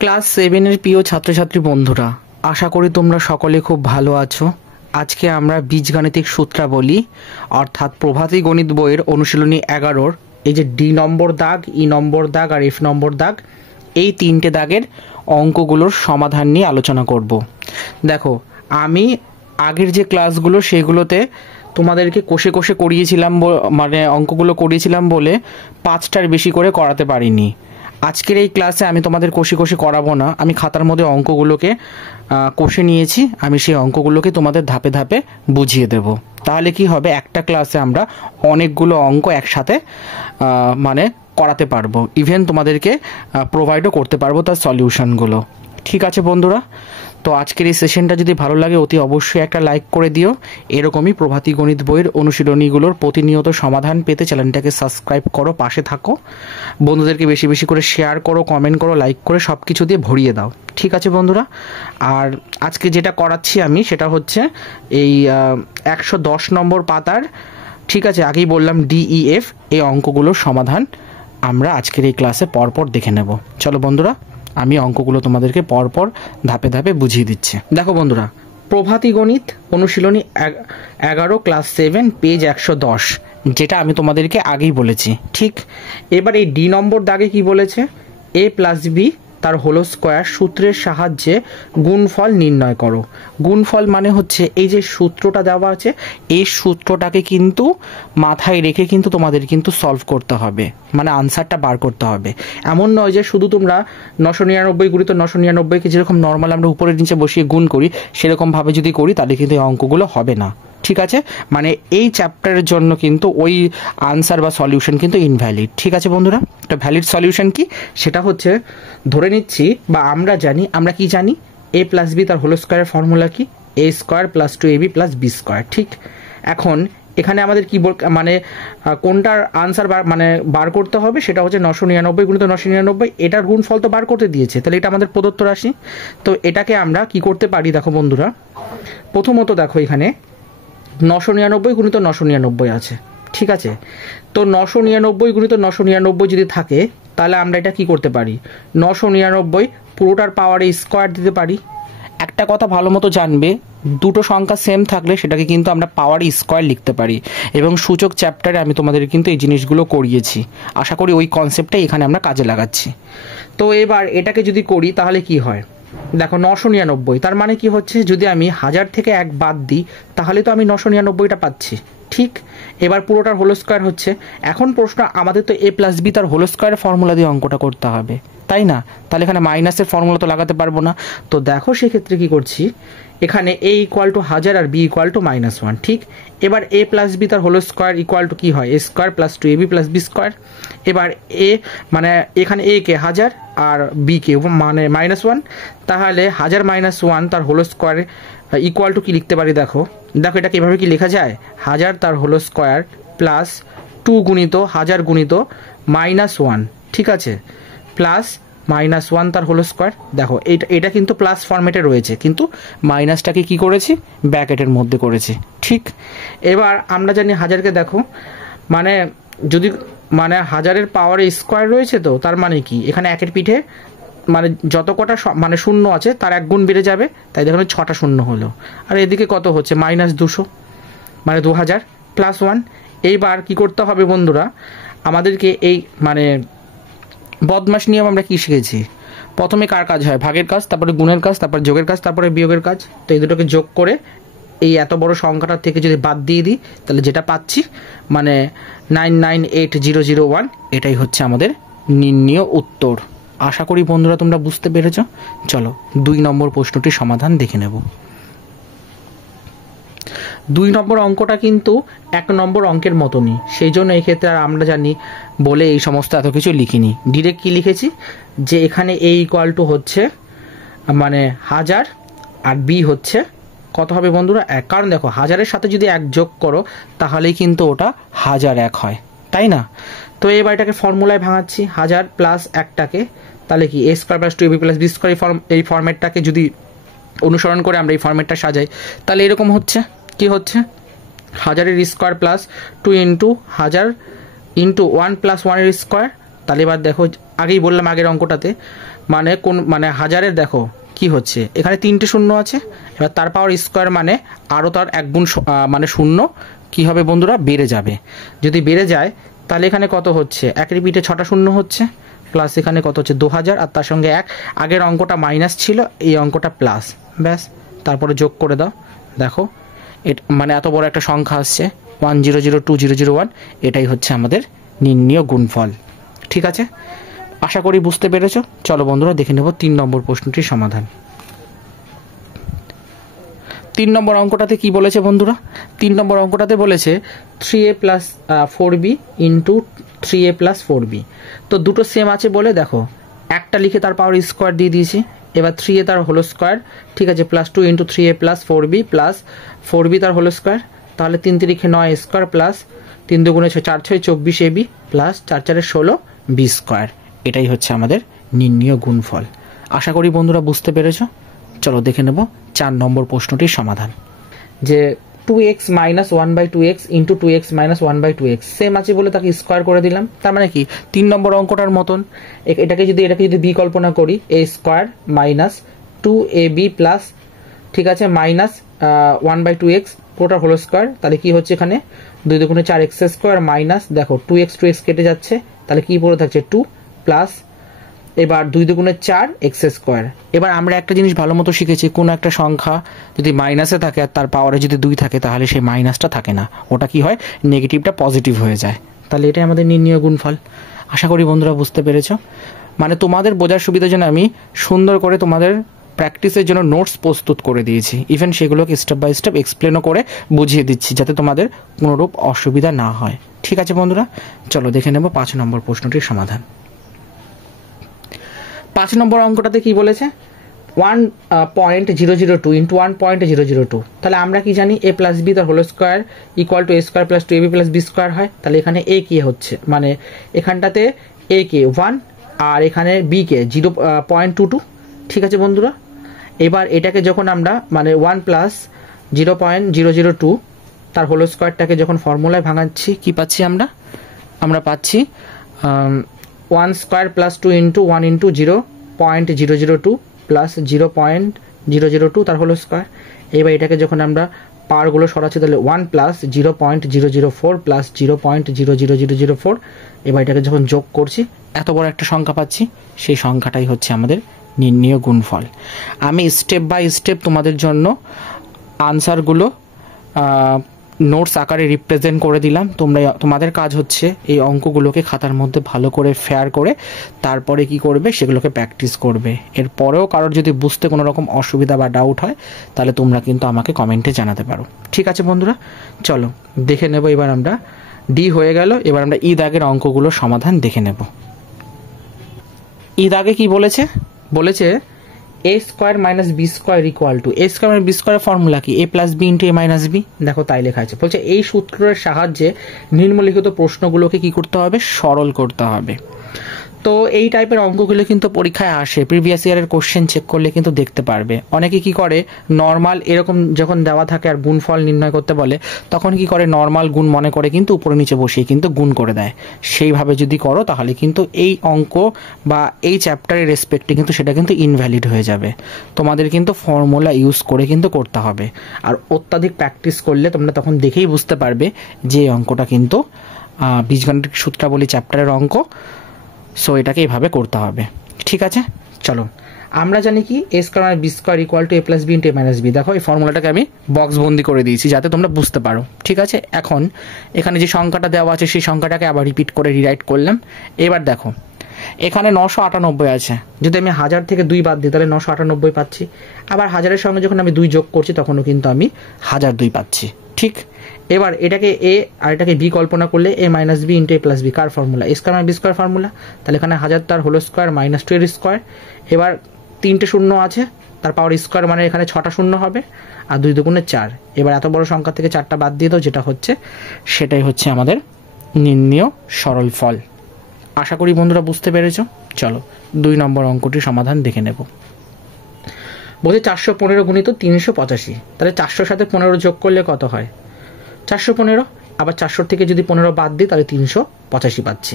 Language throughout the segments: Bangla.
ক্লাস 7-এর প্রিয় ছাত্রছাত্রী বন্ধুরা, আশা করি তোমরা সকলে খুব ভালো আছো। আজকে আমরা বীজগাণিতিক সূত্রাবলী অর্থাৎ প্রভাতী গণিত বইয়ের অনুশীলনী 11-র এই যে ডি নম্বর দাগ, ই নম্বর দাগ আর এফ নম্বর দাগ, এই তিনটে দাগের অঙ্কগুলোর সমাধান নিয়ে আলোচনা করব। দেখো, আমি আগের যে ক্লাসগুলো সেগুলোতে তোমাদেরকে কষে কষে করিয়েছিলাম, মানে অঙ্কগুলো করিয়েছিলাম বলে 5টার বেশি করে করাতে পারিনি। আজকের এই ক্লাসে আমি তোমাদের কষে কষে করাবো না, আমি খাতার মধ্যে অঙ্কগুলোকে কষে নিয়েছি, আমি সেই অঙ্কগুলোকে তোমাদের ধাপে ধাপে বুঝিয়ে দেব। তাহলে কি হবে, একটা ক্লাসে আমরা অনেকগুলো অঙ্ক একসাথে মানে করাতে পারবো, ইভেন তোমাদেরকে প্রোভাইডও করতে পারবো তার সলিউশনগুলো। ঠিক আছে বন্ধুরা, তো আজকের এই সেশনটা যদি ভালো লাগে অতি অবশ্যই একটা লাইক করে দিও। এরকমই প্রভাতী গণিত বইয়ের অনুশীলনীগুলোর প্রতিনিয়ত সমাধান পেতে চ্যানেলটাকে সাবস্ক্রাইব করো, পাশে থাকো, বন্ধুদেরকে বেশি বেশি করে শেয়ার করো, কমেন্ট করো, লাইক করে সব কিছু দিয়ে ভরিয়ে দাও। ঠিক আছে বন্ধুরা, আর আজকে যেটা করাচ্ছি আমি সেটা হচ্ছে এই 110 নম্বর পাতার, ঠিক আছে, আগেই বললাম DEF, এই অঙ্কগুলোর সমাধান আমরা আজকের এই ক্লাসে পরপর দেখে নেব। চলো বন্ধুরা, আমি অঙ্কগুলো তোমাদেরকে পরপর ধাপে ধাপে বুঝিয়ে দিচ্ছি। দেখো বন্ধুরা, প্রভাতী গণিত অনুশীলনী 11 ক্লাস 7 পেজ 110, যেটা আমি তোমাদেরকে আগেই বলেছি। ঠিক, এবার এই ডি নম্বর দাগে কি বলেছে, a প্লাস বি তার হোল স্কোয়ার সূত্রের সাহায্যে গুণফল নির্ণয় করো। গুণফল মানে হচ্ছে এই যে সূত্রটা দেওয়া আছে, এই সূত্রটাকে কিন্তু মাথায় রেখে কিন্তু তোমাদের কিন্তু সলভ করতে হবে, মানে আনসারটা বার করতে হবে। এমন নয় যে শুধু তোমরা 999 গুণিত 999কে যেরকম নর্মাল আমরা উপরের নিচে বসিয়ে গুণ করি সেরকমভাবে যদি করি তাহলে কিন্তু এই অঙ্কগুলো হবে না। ঠিক আছে, মানে এই চ্যাপ্টারের জন্য কিন্তু ওই আনসার বা সলিউশন কিন্তু ইনভ্যালিড। ঠিক আছে বন্ধুরা, তো ভ্যালিড সলিউশন কি, সেটা হচ্ছে ধরে নিচ্ছি বা আমরা জানি, আমরা কি জানি, a প্লাস বি তার হোল স্কোয়ারের ফর্মুলা কি, a square plus 2ab plus B square. ঠিক, এখন এখানে আমাদের কি মানে কোনটার আনসার মানে বার করতে হবে, সেটা হচ্ছে 999 গুণিত 999, এটার গুণফল তো বার করতে দিয়েছে, তাহলে এটা আমাদের প্রদত্ত রাশি। তো এটাকে আমরা কি করতে পারি, দেখো বন্ধুরা, প্রথমত দেখো এখানে 999 গুণিত 999 আছে। ঠিক আছে, তো 999 গুণিত 999 যদি থাকে তাহলে আমরা এটা কি করতে পারি, 999 পুরোটার পাওয়ারে স্কোয়ার দিতে পারি। একটা কথা ভালো মতো জানবে, দুটো সংখ্যা সেম থাকলে সেটাকে কিন্তু আমরা পাওয়ার স্কোয়ার লিখতে পারি, এবং সূচক চ্যাপ্টারে আমি তোমাদের কিন্তু এই জিনিসগুলো করিয়েছি। আশা করি ওই কনসেপ্টটাই এখানে আমরা কাজে লাগাচ্ছি। তো এবার এটাকে যদি করি তাহলে কি হয়, দেখো 999, তার মানে কি হচ্ছে, যদি আমি 1000 থেকে 1 বাদ দিই তাহলে তো আমি 999টা পাচ্ছি। ঠিক, এবার পুরোটার হোল স্কোয়ার হচ্ছে। এখন প্রশ্ন, আমাদের তো a প্লাস বি তার হোল স্কোয়ারের ফর্মুলা দিয়ে অঙ্কটা করতে হবে, তাই না? তাহলে এখানে মাইনাসের ফর্মুলা তো লাগাতে পারবো না। তো দেখো সেক্ষেত্রে কি করছি, এখানে a ইকুয়াল টু 1000 আর b ইকুয়াল টু -1। ঠিক, এবার a প্লাস বি তার হোল স্কোয়ার ইকুয়াল টু কি হয়, a square plus 2ab plus B square. এবার a মানে এখানে a কে 1000 আর b কে মানে -1, তাহলে 1000 - 1 তার হোল স্কোয়ার ইকুয়াল টু কি লিখতে পারি, দেখো দেখো এটা কিভাবে কি লেখা যায়, 1000 তার হোল স্কোয়ার প্লাস 2 গুণিত 1000 গুণিত -1, ঠিক আছে, প্লাস -1 তার হোল স্কোয়ার। দেখো এটা কিন্তু প্লাস ফর্মেটে রয়েছে, কিন্তু মাইনাসটাকে কি করেছি, ব্র্যাকেটের মধ্যে করেছি। ঠিক, এবার আমরা জানি 1000কে দেখো, মানে যদি মানে 1000-এর পাওয়ারে স্কোয়ার রয়েছে, তো তার মানে কি, এখানে একের পিঠে মানে যত কটা মানে শূন্য আছে তার 1 গুণ বেড়ে যাবে, তাই দেখুন 6টা শূন্য হলো। আর এদিকে কত হচ্ছে, -200 মানে 2000 প্লাস 1। এইবার কি করতে হবে বন্ধুরা, আমাদেরকে এই মানে বদমাশ নিয়ম আমরা কি শিখেছি, প্রথমে কার কাজ হয়, ভাগের কাজ, তারপরে গুণের কাজ, তারপরে যোগের কাজ, তারপরে বিয়োগের কাজ। তো এই দুটোকে যোগ করে এই এত বড় সংখ্যাটার থেকে যদি বাদ দিয়ে দিই তাহলে যেটা পাচ্ছি মানে 998001, এটাই হচ্ছে আমাদের নির্ণীয় উত্তর। আশা করি বন্ধুরা তোমরা বুঝতে পেরেছ। চলো 2 নম্বর প্রশ্নটির সমাধান দেখে নেব। 2 নম্বর অঙ্কটা কিন্তু 1 নম্বর অঙ্কের মতনই, সেই জন্য এই ক্ষেত্রে আর আমরা জানি বলে এই সমস্ত এত কিছু লিখিনি, ডিরেক্ট কি লিখেছি যে এখানে a ইকুয়াল টু হচ্ছে মানে 1000 আর b হচ্ছে কত হবে বন্ধুরা, 1। কারণ দেখো 1000-এর সাথে যদি 1 যোগ করো তাহলেই কিন্তু ওটা 1001 হয়, তাই না? তো এবার এটাকে ফর্মুলায় ভাঙাচ্ছি, 1000 প্লাস 1টাকে, তাহলে কি a square plus 2ab plus B square, এই ফর্মেটটাকে যদি অনুসরণ করে আমরা এই ফর্মেটটা সাজাই তাহলে এরকম হচ্ছে, কি হচ্ছে, 1000-এর square plus 2 into 1000 into 1 plus 1-এর স্কোয়ার। তাহলে এবার দেখো, আগেই বললাম আগের অঙ্কটাতে মানে কোন মানে হাজারের দেখো কি হচ্ছে, এখানে 3টে শূন্য আছে, এবার তার পাওয়ার স্কোয়ার মানে আরও তার এক গুণ মানে শূন্য কি হবে বন্ধুরা, বেড়ে যাবে। যদি বেড়ে যায় তাহলে এখানে কত হচ্ছে, এক রিপিটে 6টা শূন্য হচ্ছে, প্লাস এখানে কত হচ্ছে 2000, আর তার সঙ্গে এক, আগের অঙ্কটা মাইনাস ছিল, এই অঙ্কটা প্লাস, ব্যাস তারপরে যোগ করে দাও। দেখো মানে এত বড় একটা সংখ্যা আসছে 1002,001, এটাই হচ্ছে আমাদের নির্ণীয় গুণফল। ঠিক আছে, আশা করি বুঝতে পেরেছো। চলো বন্ধুরা দেখে নেব 3 নম্বর প্রশ্নটির সমাধান। 3 নম্বর অঙ্কটাতে কি বলেছে বন্ধুরা, 3 নম্বর অঙ্কটাতে বলেছে 3a plus 4b into 3a plus 4b। তো দুটো সেম আছে বলে দেখো একটা লিখে তার পাওয়ার স্কোয়ার দিয়ে দিয়েছি, এবার 3a তার হোল স্কোয়ার, ঠিক আছে, plus 2 into 3a plus 4b plus 4b তার হোল স্কোয়ার, তাহলে 3 3 9 square plus 3 2 6 4 6 24ab plus 4 4 16 b square. এটাই হচ্ছে আমাদের নির্ণীয় গুণফল। আশা করি বন্ধুরা বুঝতে পেরেছো। চলো দেখে নেব 4 নম্বর প্রশ্নটির সমাধান। যে 2x minus 1/2x into 2x minus 1/2x same আছে বলে তাকে স্কোয়ার করে দিলাম। তার মানে কি 3 নম্বর অঙ্কটার মতন এটাকে যদি বি কল্পনা করি, a square minus 2ab plus, ঠিক আছে, মাইনাস 1/2x পুরোটা হোল স্কোয়ার, তাহলে কি হচ্ছে এখানে 2 2 4x স্কোয়ার মাইনাস, দেখো 2x কেটে যাচ্ছে, তাহলে কি পড়ে থাকছে 2 প্লাস, এবার 2 2 4 এক্স স্কোয়ার। এবার আমরা একটা জিনিস ভালো মতো শিখেছি, কোনো একটা সংখ্যা যদি মাইনাসে থাকে আর তার পাওয়ারে যদি 2 থাকে তাহলে সেই মাইনাসটা থাকে না, ওটা কি হয়, নেগেটিভটা পজিটিভ হয়ে যায়। তাহলে এটাই আমাদের নির্ণীয় গুণফল। আশা করি বন্ধুরা বুঝতে পেরেছ। মানে তোমাদের বোঝার সুবিধার জন্য আমি সুন্দর করে তোমাদের প্র্যাকটিসের জন্য নোটস প্রস্তুত করে দিয়েছি, ইভেন সেগুলোকে স্টেপ বাই স্টেপ এক্সপ্লেনও করে বুঝিয়ে দিচ্ছি যাতে তোমাদের কোনোরূপ অসুবিধা না হয়। ঠিক আছে বন্ধুরা, চলো দেখে নেব 5 নম্বর প্রশ্নটির সমাধান। 5 নম্বর অঙ্কটাতে কি বলেছে 1.002 ইন্টু 1.002, তাহলে আমরা কি জানি a প্লাস বি তার whole square equal to a square plus 2ab plus B square হয়। তাহলে এখানে a কি হচ্ছে, মানে এখানটাতে a কে 1 আর এখানে b কে 0.22। ঠিক আছে বন্ধুরা, এবার এটাকে যখন আমরা মানে 1 প্লাস 0.002 তার হোল স্কোয়ারটাকে যখন ফর্মুলায় ভাঙাচ্ছি কি পাচ্ছি আমরা পাচ্ছি 1 square plus 2 into 1 into 0.002 plus 0.002 তার হোল স্কোয়ার। এবার এটাকে যখন আমরা পাওয়ারগুলো সরাচ্ছি তাহলে 1 প্লাস 0.004 প্লাস 0.00004, এবার এটাকে যখন যোগ করছি এত বড় একটা সংখ্যা পাচ্ছি, সেই সংখ্যাটাই হচ্ছে আমাদের নির্ণীয় গুণফল। আমি স্টেপ বাই স্টেপ তোমাদের জন্য আনসারগুলো নোটস আকারে রিপ্রেজেন্ট করে দিলাম। তোমাদের কাজ হচ্ছে এই অঙ্কগুলোকে খাতার মধ্যে ভালো করে ফেয়ার করে তারপরে কি করবে, সেগুলোকে প্র্যাকটিস করবে। এরপরেও কারোর যদি বুঝতে কোনো রকম অসুবিধা বা ডাউট হয় তাহলে তোমরা কিন্তু আমাকে কমেন্টে জানাতে পারো। ঠিক আছে বন্ধুরা, চলো দেখে নেব। এবার আমরা ডি হয়ে গেল, এবার আমরা ই দাগের অঙ্কগুলোর সমাধান দেখে নেব। ই দাগে কি বলেছে a square minus B square equal to, a square minus B স্কোয়ারের ফর্মুলা কি, a plus B into a minus B. দেখো তাই লেখা আছে, বলছে এই সূত্রের সাহায্যে নিম্নলিখিত প্রশ্নগুলোকে কি করতে হবে, সরল করতে হবে। তো এই টাইপের অঙ্কগুলো কিন্তু পরীক্ষায় আসে, প্রিভিয়াস ইয়ারের কোশ্চেন চেক করলে কিন্তু দেখতে পারবে। অনেকে কি করে নর্মাল এরকম যখন দেওয়া থাকে আর গুণফল নির্ণয় করতে বলে তখন কি করে নর্মাল গুণ মনে করে কিন্তু উপরে নিচে বসিয়ে কিন্তু গুণ করে দেয়। সেইভাবে যদি করো তাহলে কিন্তু এই অঙ্ক বা এই চ্যাপ্টারের রেসপেক্টে কিন্তু সেটা কিন্তু ইনভ্যালিড হয়ে যাবে। তোমাদের কিন্তু ফর্মুলা ইউজ করে কিন্তু করতে হবে, আর অত্যাধিক প্র্যাকটিস করলে তোমরা তখন দেখেই বুঝতে পারবে যে এই অঙ্কটা কিন্তু বীজগণিতিক সূত্রাবলী চ্যাপ্টারের অঙ্ক। সো এটাকে এইভাবে করতে হবে। ঠিক আছে, চলো আমরা জানি কি a square minus B square equal to a plus B into a minus B. দেখো এই ফর্মুলাটাকে আমি বক্স বন্দি করে দিয়েছি যাতে তোমরা বুঝতে পারো। ঠিক আছে, এখন এখানে যে সংখ্যাটা দেওয়া আছে সেই সংখ্যাটাকে আবার রিপিট করে রিরাইট করলাম। এবার দেখো এখানে 998 আছে, যদি আমি 1000 থেকে 2 বাদ দিই তাহলে 998 পাচ্ছি। আবার 1000-এর সঙ্গে যখন আমি 2 যোগ করছি তখনও কিন্তু আমি 1002 পাচ্ছি। ঠিক, এবার এটাকে এ আর এটাকে বি কল্পনা করলে a minus B into a plus B কার formula, a square minus B square formula. তাহলে এখানে 1000 তার হোল স্কোয়ার মাইনাস 2 এর স্কোয়ার। এবার 3টে শূন্য আছে, তার পাওয়ার স্কোয়ার মানে এখানে 6টা শূন্য হবে, আর 2 2 4। এবার এত বড় সংখ্যা থেকে 4টা বাদ দিয়ে দাও, যেটা হচ্ছে সেটাই হচ্ছে আমাদের নির্ণীয় সরল ফল। আশা করি বন্ধুরা বুঝতে পেরেছ। চলো 2 নম্বর অঙ্কটির সমাধান দেখে নেব। বলছে 415 গুণিত 385, তাহলে 400-র সাথে 15 যোগ করলে কত হয়, 415। আবার 400 থেকে যদি 15 বাদ দিই তাহলে 385 পাচ্ছি।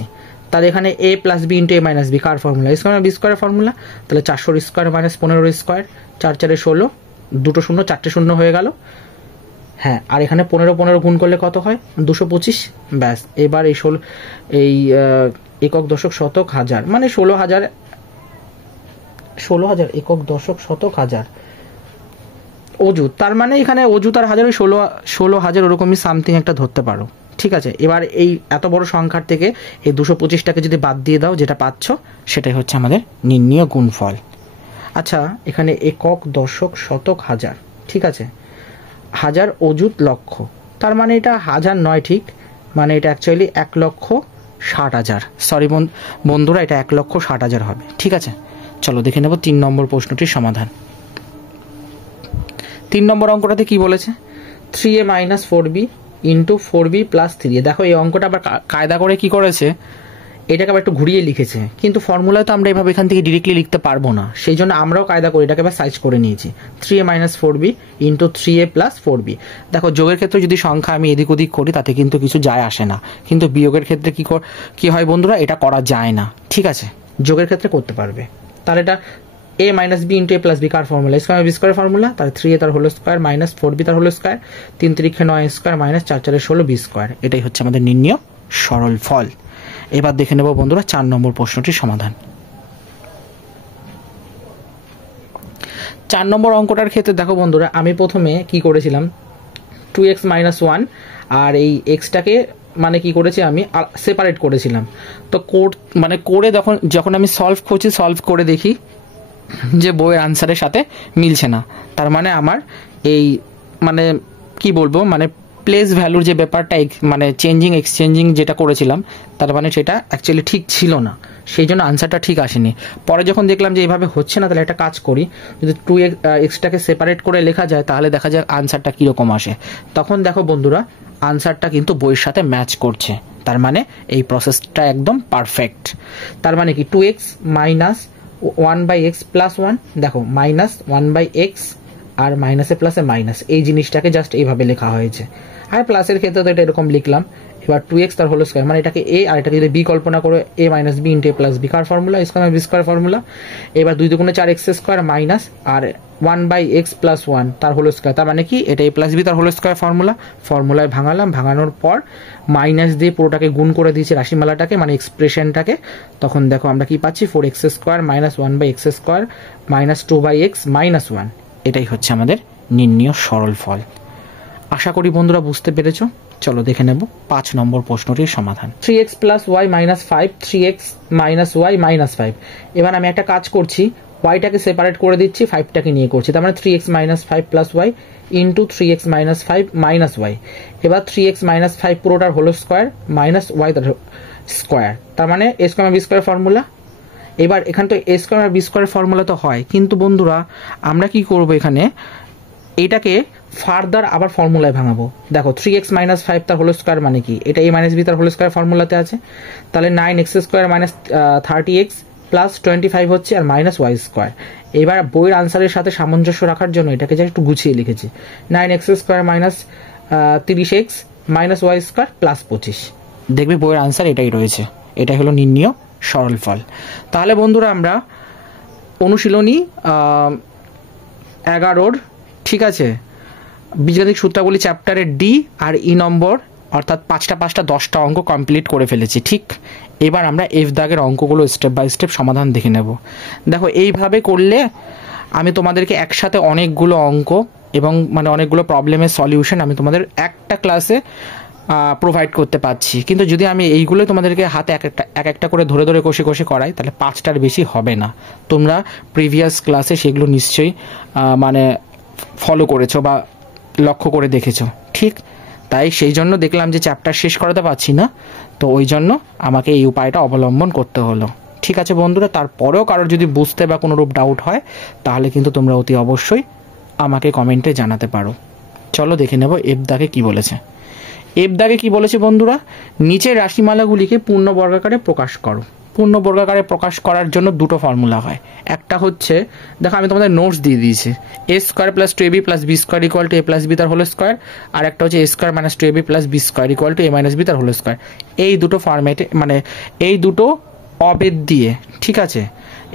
তাহলে এখানে এ প্লাস বি ইন্টু এ মাইনাস বি কার ফর্মুলা, এ স্কোয়ার বি স্কোয়ারের ফর্মুলা। তাহলে 400 স্কোয়ার মাইনাস 15 স্কোয়ার, 4 4 16, 2 শূন্য 4টে শূন্য হয়ে গেল। হ্যাঁ, আর এখানে 15 গুণ করলে কত হয়? 225। ব্যাস, এবার এই একক দশক শতক হাজার মানে 16,000 একক দশক শতক হাজার অযুত, তার মানে এখানে অযুত আর হাজার ওই 16,000 ওরকমই সামথিং একটা ধরতে পারো। ঠিক আছে, এবার এই এত বড় সংখ্যার থেকে এই 225টাকে যদি বাদ দিয়ে দাও, যেটা পাচ্ছ সেটাই হচ্ছে আমাদের নির্ণীয় গুণফল। আচ্ছা, এখানে একক দশক শতক হাজার, ঠিক আছে, হাজার অযুত লক্ষ, তার মানে এটা হাজার নয়, ঠিক, মানে এটা অ্যাকচুয়ালি 1,60,000। সরি বন্ধুরা, এটা 1,60,000 হবে। ঠিক আছে, চলো দেখে নেব 3 নম্বর প্রশ্নটির সমাধান। 3 নম্বর অঙ্কটাতে কি বলেছে? 3a minus 4b into 4b plus 3a। দেখো এই অঙ্কটা আবার কায়দা করে কি করেছে, এটাকে আবার একটু ঘুরিয়ে লিখেছে, কিন্তু ফর্মুলায় তো আমরা এভাবে এখান থেকে ডিরেক্টলি লিখতে পারবো না, সেই জন্য আমরাও কায়দা করে এটাকে আবার সাইজ করে নিয়েছি। 3a minus 4b into 3a plus 4b। দেখো যোগের ক্ষেত্রে যদি সংখ্যা আমি এদিক ওদিক করি তাতে কিন্তু কিছু যায় আসে না, কিন্তু বিয়োগের ক্ষেত্রে কি হয় বন্ধুরা, এটা করা যায় না। ঠিক আছে, যোগের ক্ষেত্রে করতে পারবে। তাহলে এটা a minus B into A plus B কার formula, square B square formula. তাহলে 3a তার হোল স্কোয়ার মাইনাস 4b তার whole square, 3 3 9 square minus 4 4 16 B square. এটাই হচ্ছে আমাদের নির্ণীয় সরল ফল। এবার দেখে নেব বন্ধুরা 4 নম্বর প্রশ্নটির সমাধান। 4 নম্বর অঙ্কটার ক্ষেত্রে দেখো বন্ধুরা, আমি প্রথমে কি করেছিলাম, 2x মাইনাস 1 আর এই এক্সটাকে মানে কি করেছি আমি সেপারেট করেছিলাম। তো করে যখন আমি সলভ করে দেখি যে বইয়ের আনসারের সাথে মিলছে না, তার মানে আমার এই মানে কি বলবো, মানে প্লেস ভ্যালুর যে ব্যাপারটা মানে এক্সচেঞ্জিং যেটা করেছিলাম, তার মানে সেটা অ্যাকচুয়ালি ঠিক ছিল না, সেই জন্য আনসারটা ঠিক আসেনি। পরে যখন দেখলাম যে এইভাবে হচ্ছে না, তাহলে একটা কাজ করি, যদি 2xটাকে সেপারেট করে লেখা যায় তাহলে দেখা যায় আনসারটা কীরকম আসে। তখন দেখো বন্ধুরা, আনসারটা কিন্তু বইয়ের সাথে ম্যাচ করছে, তার মানে এই প্রসেসটা একদম পারফেক্ট। তার মানে কি 2x মাইনাস 1/x প্লাস 1, দেখো মাইনাস 1/x আর মাইনাসে প্লাসে মাইনাস, এই জিনিসটাকে জাস্ট এইভাবে লেখা হয়েছে। আর প্লাসের ক্ষেত্রে তো এটা এরকম লিখলাম। এবার 2x তার হোল স্কোয়ার, মানে এটাকে a আর এটাকে যদি b কল্পনা করে, a minus B into A plus B কার formula, square B square formula. এবার 2 2 4x স্কোয়ার মাইনাস আর 1/x প্লাস 1 তার হোল স্কোয়ার, তার মানে কি এটা a প্লাস বি তার হোল স্কোয়ার ফর্মুলায় ভাঙালাম, ভাঙানোর পর মাইনাস দিয়ে পুরোটাকে গুণ করে দিয়েছি রাশিমালাটাকে, মানে এক্সপ্রেশনটাকে। তখন দেখো আমরা কি পাচ্ছি, 4x square minus 1/x square minus 2/x minus 1। এটাই হচ্ছে আমাদের নির্ণীয় সরল ফল। আশা করি বন্ধুরা বুঝতে পেরেছো। চলো দেখে নেব 5 নম্বর প্রশ্নটির সমাধান। 3x plus Y minus 5, 3x minus Y minus 5। এবার আমি একটা কাজ করছি, ওয়াইটাকে সেপারেট করে দিচ্ছি, 5টাকে নিয়ে করছি, তার মানে 3x minus 5 plus Y into 3x minus 5 minus Y. এবার 3x মাইনাস 5 পুরোটার হোল স্কোয়ার মাইনাস ওয়াই তার স্কোয়ার, তার মানে a square B square formula. এবার এখানে তো a square B square formula তো হয়, কিন্তু বন্ধুরা আমরা কি করব, এখানে এটাকে ফার্দার আবার ফর্মুলায় ভাঙাবো। দেখো 3x মাইনাস 5 তার হোল স্কোয়ার মানে কি, এটা a মাইনাস বি তার হোল স্কোয়ার ফর্মুলাতে আছে। তাহলে 9x square minus 30x plus 25 হচ্ছে আর মাইনাস ওয়াই স্কোয়ার। এবার বইয়ের আনসারের সাথে সামঞ্জস্য রাখার জন্য এটাকে যা একটু গুছিয়ে লিখেছি, 9x square minus 30x minus Y square plus 25। দেখবে বইয়ের আনসার এটাই রয়েছে, এটাই হলো নির্ণীয় সরল ফল। তাহলে বন্ধুরা আমরা অনুশীলনী 11 ঠিক আছে, বীজগণিত সূত্রাবলী চ্যাপ্টারের ডি আর ই নম্বর অর্থাৎ 5টা 10টা অঙ্ক কমপ্লিট করে ফেলেছি। ঠিক, এবার আমরা এফ দাগের অঙ্কগুলো স্টেপ বাই স্টেপ সমাধান দেখে নেব। দেখো এইভাবে করলে আমি তোমাদেরকে একসাথে অনেকগুলো অঙ্ক এবং মানে অনেকগুলো প্রবলেমের সলিউশন আমি তোমাদের একটা ক্লাসে প্রোভাইড করতে পারছি, কিন্তু যদি আমি এইগুলো তোমাদেরকে হাতে এক একটা করে ধরে ধরে কষে করাই তাহলে 5টার বেশি হবে না। তোমরা প্রিভিয়াস ক্লাসে সেগুলো নিশ্চয়ই মানে ফলো করেছো বা লক্ষ্য করে দেখেছো। ঠিক, তাই সেই জন্য দেখলাম যে চ্যাপ্টার শেষ করাতে পারছি না, তো ওই জন্য আমাকে এই উপায়টা অবলম্বন করতে হলো। ঠিক আছে বন্ধুরা, তারপরেও কারোর যদি বুঝতে বা কোনোরূপ ডাউট হয় তাহলে কিন্তু তোমরা অতি অবশ্যই আমাকে কমেন্টে জানাতে পারো। চলো দেখে নেব এফ দাগে কি বলেছে। এফ দাগে কি বলেছে বন্ধুরা, নিচের রাশিমালাগুলিকে পূর্ণ বর্গাকারে প্রকাশ করো। পূর্ণ বর্গাকারে প্রকাশ করার জন্য দুটো ফর্মুলা হয়। একটা হচ্ছে, দেখো আমি তোমাদের নোটস দিয়ে দিয়েছি, A square plus two A B plus B square equal to A plus B তার হোল স্কোয়ার, আর একটা হচ্ছে A square minus two A B plus B square equal to A minus B তার হোল স্কোয়ার। এই দুটো ফর্মেটে মানে এই দুটো অভেদ দিয়ে, ঠিক আছে,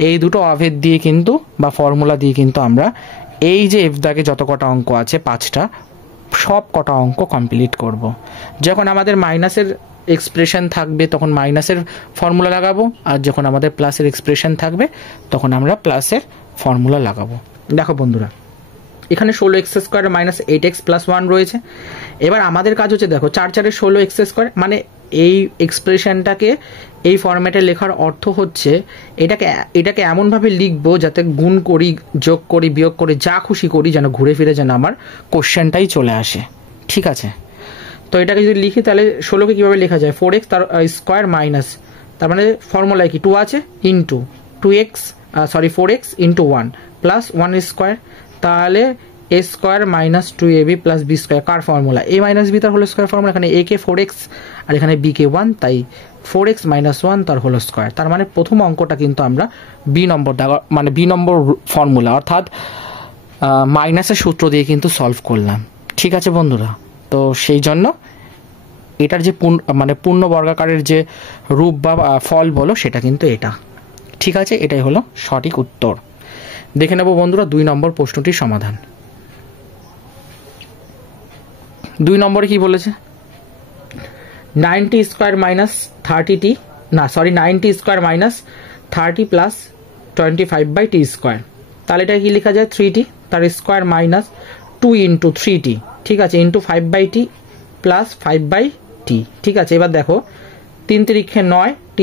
এই দুটো অভেদ দিয়ে কিন্তু বা ফর্মুলা দিয়ে কিন্তু আমরা এই যে এফ দাগে যত কটা অঙ্ক আছে 5টা সব কটা অঙ্ক কমপ্লিট করব। যখন আমাদের মাইনাসের এক্সপ্রেশন থাকবে তখন মাইনাসের ফর্মুলা লাগাবো, আর যখন আমাদের প্লাসের এক্সপ্রেশন থাকবে তখন আমরা প্লাসের ফর্মুলা লাগাবো। দেখো বন্ধুরা, এখানে 16x² মাইনাস 8x প্লাস 1 রয়েছে। এবার আমাদের কাজ হচ্ছে, দেখো 4 4 16x², মানে এই এক্সপ্রেশনটাকে এই ফরম্যাটে লেখার অর্থ হচ্ছে এটাকে এমনভাবে লিখবো যাতে গুণ করি, যোগ করি, বিয়োগ করি, যা খুশি করি যেন ঘুরে ফিরে যেন আমার কোশ্চেনটাই চলে আসে, ঠিক আছে। তো এটাকে যদি লিখি তাহলে 16কে কীভাবে লেখা যায়, 4x তার স্কোয়ার মাইনাস, তার মানে ফর্মুলায় কি 2 আছে into 4x into 1 plus 1 square, তাহলে A square minus 2ab plus B square কার ফর্মুলা, এ মাইনাস বি তার হোল স্কোয়ার ফর্মুলা। এখানে এ কে 4x আর এখানে বি কে 1, তাই 4x মাইনাস 1 তার হোল স্কোয়ার। তার মানে প্রথম অঙ্কটা কিন্তু আমরা বি নম্বর ফর্মুলা অর্থাৎ মাইনাসের সূত্র দিয়ে কিন্তু সলভ করলাম, ঠিক আছে বন্ধুরা। তো সেই জন্য এটার যে পূর্ণ বর্গাকারের যে রূপ বা ফল বলো সেটা কিন্তু এটা, ঠিক আছে। এটাই হলো সঠিক উত্তর। দেখে নেব বন্ধুরা 2 নম্বর প্রশ্নটির সমাধান। 2 নম্বরে কি বলেছে, 90² মাইনাস 30 প্লাস 25/t², তাহলে এটা কি লেখা যায় 3t তার স্কোয়ার মাইনাস 2 ইন্টু 3t, ঠিক আছে, ইন্টু 5/t প্লাস 5/t, ঠিক আছে। এবার দেখো 3 3 9 t²,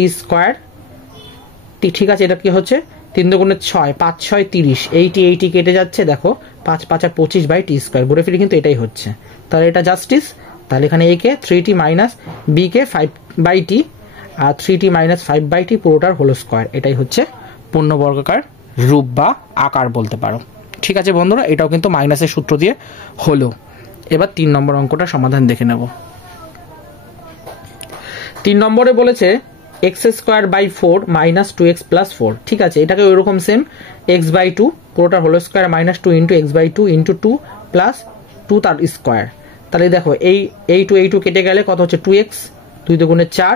ঠিক আছে, এটা কি হচ্ছে 3 দুগুণে 6, 5 6 30, 80 কেটে যাচ্ছে, দেখো 5 5 25/t², ঘুরে ফিরে কিন্তু এটাই হচ্ছে, তাহলে এটা জাস্টিস। তাহলে এখানে a কে 3t মাইনাস b কে 5/t আর 3t মাইনাস 5/t পুরোটার হোল স্কোয়ার, এটাই হচ্ছে পূর্ণ বর্গাকার রূপ বা আকার বলতে পারো, ঠিক আছে বন্ধুরা। এটাও কিন্তু মাইনাসের সূত্র দিয়ে হলো। এবার 3 নম্বর অঙ্কটা সমাধান দেখে নেব। 3 নম্বরে বলেছে x²/4 মাইনাস 2x প্লাস 4, ঠিক আছে, এটাকে ওইরকম সেম x/2 পুরোটার whole square minus 2 into x/2 into 2 plus 2 তার স্কোয়ার। তাহলে দেখো এই 2 কেটে গেলে কত হচ্ছে 2x, 2 দুগুণে 4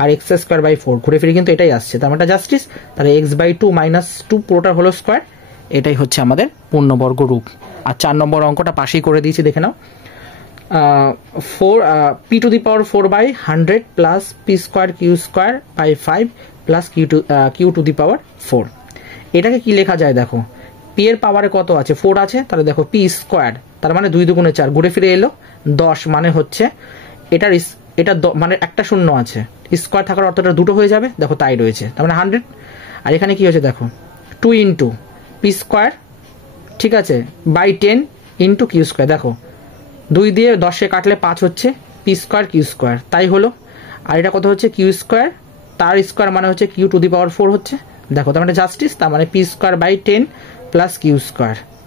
আর x²/4, ঘুরে ফিরে কিন্তু এটাই আসছে, তার মানে জাস্টিস। তাহলে x/2 মাইনাস 2 পুরোটার হোল স্কোয়ার, এটাই হচ্ছে আমাদের পূর্ণবর্গ রূপ। আর 4 নম্বর অঙ্কটা পাশেই করে দিয়েছি, দেখে নাও। p⁴/100 plus p²q²/5 plus q⁴, এটাকে কি লেখা যায়, দেখো p এর পাওয়ারে কত আছে 4 আছে, তাহলে দেখো p স্কোয়ার, তার মানে 2 দুগুণে 4, ঘুরে ফিরে এলো 10, মানে হচ্ছে এটা মানে একটা শূন্য আছে, স্কোয়ার থাকার অর্থটা দুটো হয়ে যাবে, দেখো তাই রয়েছে, তার মানে 100। আর এখানে কি হচ্ছে দেখো 2 ইন্টু p², ঠিক আছে, বাই 10 ইন্টু q², দেখো 2 দিয়ে 10 কাটলে 5 হচ্ছে p²q², তাই হলো। আর এটা কত হচ্ছে q² তার স্কোয়ার, মানে হচ্ছে q⁴ হচ্ছে, দেখো তার মানে জাস্টিস, তার মানে p²/10 প্লাস q²,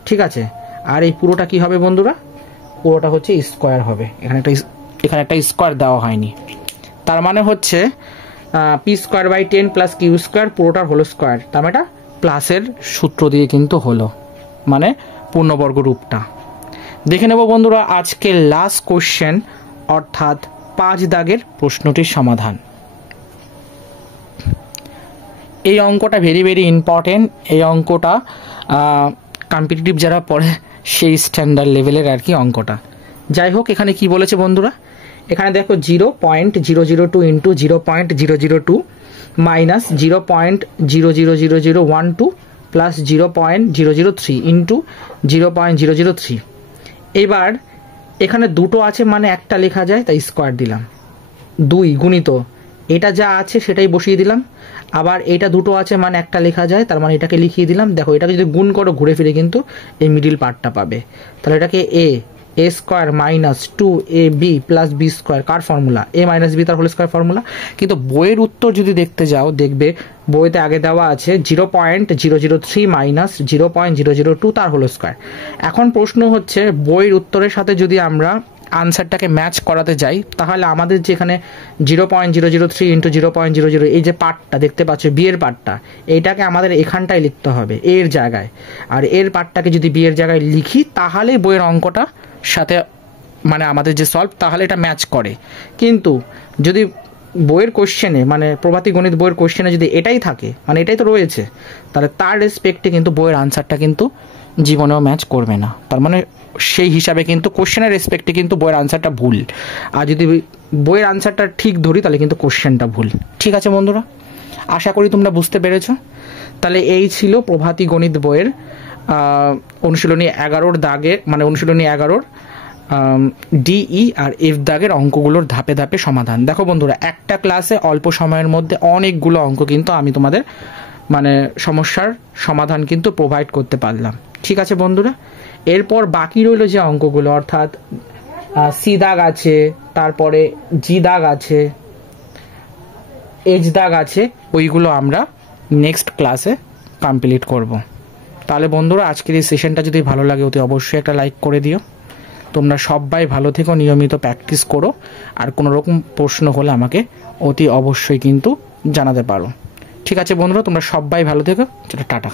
ঠিক আছে। আর এই পুরোটা কি হবে বন্ধুরা, পুরোটা হচ্ছে স্কোয়ার হবে, এখানে একটা স্কোয়ার দেওয়া হয়নি, তার মানে হচ্ছে p²/10 প্লাস q² পুরোটার হোল স্কোয়ার, তার মানে এটা প্লাসের সূত্র দিয়ে কিন্তু হলো, মানে পূর্ণবর্গ রূপটা। দেখে নেব বন্ধুরা আজকের লাস্ট কোশ্চেন, অর্থাৎ 5 দাগের প্রশ্নটির সমাধান। এই অঙ্কটা ভেরি ভেরি ইম্পর্টেন্ট, এই অঙ্কটা কম্পিটিটিভ যারা পড়ে সেই স্ট্যান্ডার্ড লেভেলের আর কি অঙ্কটা। যাই হোক, এখানে কি বলেছে বন্ধুরা, এখানে দেখো 0.002 ইন্টু 0.002 মাইনাস 0.000012 প্লাস 0.003 ইন্টু 0.003। এবার এখানে দুটো আছে মানে একটা লেখা যায়, তাই স্কোয়ার দিলাম, 2 গুণিত এটা যা আছে সেটাই বসিয়ে দিলাম, আবার এটা দুটো আছে মানে একটা লেখা যায়, তার মানে এটাকে লিখিয়ে দিলাম। দেখো এটাকে যদি গুণ করো ঘুরে ফিরে কিন্তু এই মিডিল পার্টটা পাবে, তাহলে এটাকে a square minus 2ab plus B square কার ফর্মুলা, a মাইনাস বি তার হোল স্কোয়ার ফর্মুলা। কিন্তু বইয়ের উত্তর যদি দেখতে যাও দেখবে বইতে আগে দেওয়া আছে 0.003 মাইনাস 0.002 তার হোল স্কোয়ার। এখন প্রশ্ন হচ্ছে বইয়ের উত্তরের সাথে যদি আমরা আনসারটাকে ম্যাচ করাতে যাই, তাহলে আমাদের যেখানে 0.003 ইন্টু 0.00 এই যে পার্টটা দেখতে পাচ্ছ বি এর পার্টটা, এইটাকে আমাদের এখানটায় লিখতে হবে এর জায়গায়, আর এর পার্টটাকে যদি বি এর জায়গায় লিখি তাহলেই বইয়ের অঙ্কটা সাথে মানে আমাদের যে সলভ, তাহলে এটা ম্যাচ করে। কিন্তু যদি বইয়ের কোশ্চেনে মানে প্রভাতী গণিত বইয়ের কোশ্চেনে যদি এটাই থাকে, মানে এটাই তো রয়েছে, তাহলে তার রেসপেক্টে কিন্তু বইয়ের আনসারটা কিন্তু জীবনেও ম্যাচ করবে না। তার মানে সেই হিসাবে কিন্তু কোশ্চেনের রেসপেক্টে কিন্তু বইয়ের আনসারটা ভুল, আর যদি বইয়ের আনসারটা ঠিক ধরি তাহলে কিন্তু কোশ্চেনটা ভুল। ঠিক আছে বন্ধুরা, আশা করি তোমরা বুঝতে পেরেছো। তাহলে এই ছিল প্রভাতী গণিত বইয়ের অনুশীলনী 11 দাগে মানে অনুশীলনী 11 ডিই আর এফ দাগের অঙ্কগুলোর ধাপে ধাপে সমাধান। দেখো বন্ধুরা, একটা ক্লাসে অল্প সময়ের মধ্যে অনেকগুলো অঙ্ক কিন্তু আমি তোমাদের মানে সমস্যার সমাধান কিন্তু প্রোভাইড করতে পারলাম। ঠিক আছে বন্ধুরা, এরপর বাকি রইল যে অঙ্কগুলো, অর্থাৎ সি দাগ আছে, তারপরে জি দাগ আছে, এইচ দাগ আছে, ওইগুলো আমরা নেক্সট ক্লাসে কমপ্লিট করব। তাহলে বন্ধুরা, আজকের এই সেশনটা যদি ভালো লাগে অতি অবশ্যই একটা লাইক করে দিও। তোমরা সবাই ভালো থেকো, নিয়মিত প্র্যাকটিস করো, আর কোনো রকম প্রশ্ন হলে আমাকে অতি অবশ্যই কিন্তু জানাতে পারো। ঠিক আছে বন্ধুরা, তোমরা সবাই ভালো থেকো, টাটা।